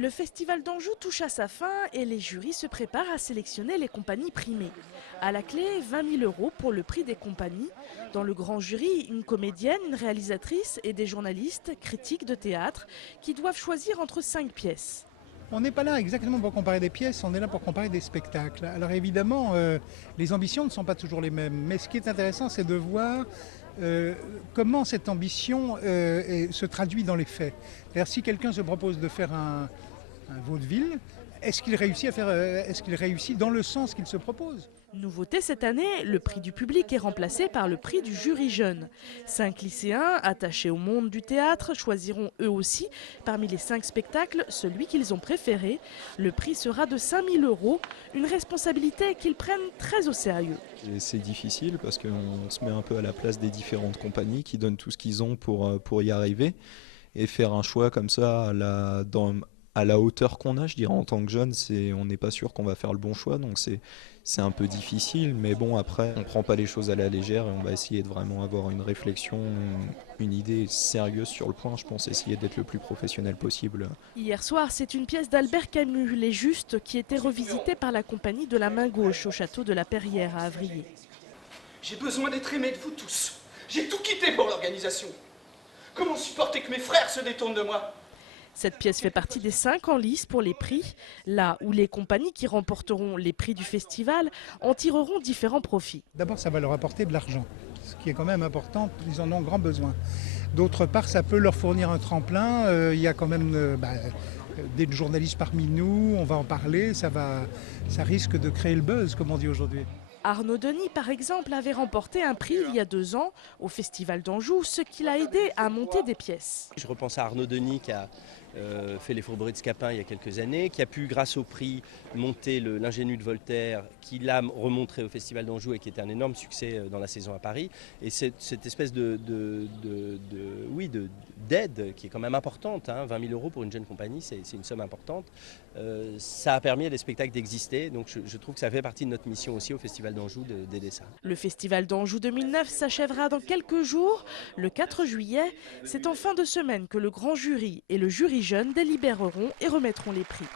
Le festival d'Anjou touche à sa fin et les jurys se préparent à sélectionner les compagnies primées. À la clé, 20 000 € pour le prix des compagnies. Dans le grand jury, une comédienne, une réalisatrice et des journalistes, critiques de théâtre, qui doivent choisir entre 5 pièces. On n'est pas là exactement pour comparer des pièces, on est là pour comparer des spectacles. Alors évidemment, les ambitions ne sont pas toujours les mêmes, mais ce qui est intéressant, c'est de voir comment cette ambition se traduit dans les faits. C'est-à-dire, si quelqu'un se propose de faire un vaudeville, est-ce qu'il réussit dans le sens qu'il se propose ? Nouveauté cette année, le prix du public est remplacé par le prix du jury jeune. 5 lycéens attachés au monde du théâtre choisiront eux aussi, parmi les 5 spectacles, celui qu'ils ont préféré. Le prix sera de 5 000 €, une responsabilité qu'ils prennent très au sérieux. C'est difficile parce qu'on se met un peu à la place des différentes compagnies qui donnent tout ce qu'ils ont pour y arriver. Et faire un choix comme ça à la hauteur qu'on a, je dirais, en tant que jeune, on n'est pas sûr qu'on va faire le bon choix, donc c'est un peu difficile, mais bon, après, on ne prend pas les choses à la légère et on va essayer de vraiment avoir une réflexion, une idée sérieuse sur le point, je pense, essayer d'être le plus professionnel possible. Hier soir, c'est une pièce d'Albert Camus, Les Justes, qui était revisitée par la compagnie de la Main Gauche au château de la Perrière à Avrier. J'ai besoin d'être aimé de vous tous. J'ai tout quitté pour l'organisation. Comment supporter que mes frères se détournent de moi ? Cette pièce fait partie des 5 en lice pour les prix, là où les compagnies qui remporteront les prix du festival en tireront différents profits. D'abord, ça va leur apporter de l'argent, ce qui est quand même important, ils en ont grand besoin. D'autre part, ça peut leur fournir un tremplin, il y a quand même des journalistes parmi nous, on va en parler, ça risque de créer le buzz, comme on dit aujourd'hui. Arnaud Denis, par exemple, avait remporté un prix il y a 2 ans au Festival d'Anjou, ce qui l'a aidé à monter des pièces. Je repense à Arnaud Denis qui a fait les Fourberies de Scapin il y a quelques années, qui a pu, grâce au prix, monter l'Ingénu de Voltaire, qui l'a remontré au Festival d'Anjou et qui était un énorme succès dans la saison à Paris. Et cette espèce d'aide qui est quand même importante, 20 000 € pour une jeune compagnie, c'est une somme importante. Ça a permis à des spectacles d'exister, donc je trouve que ça fait partie de notre mission aussi au Festival d'Anjou d'aider ça. Le Festival d'Anjou 2009 s'achèvera dans quelques jours, le 4 juillet. C'est en fin de semaine que le grand jury et le jury jeune délibéreront et remettront les prix.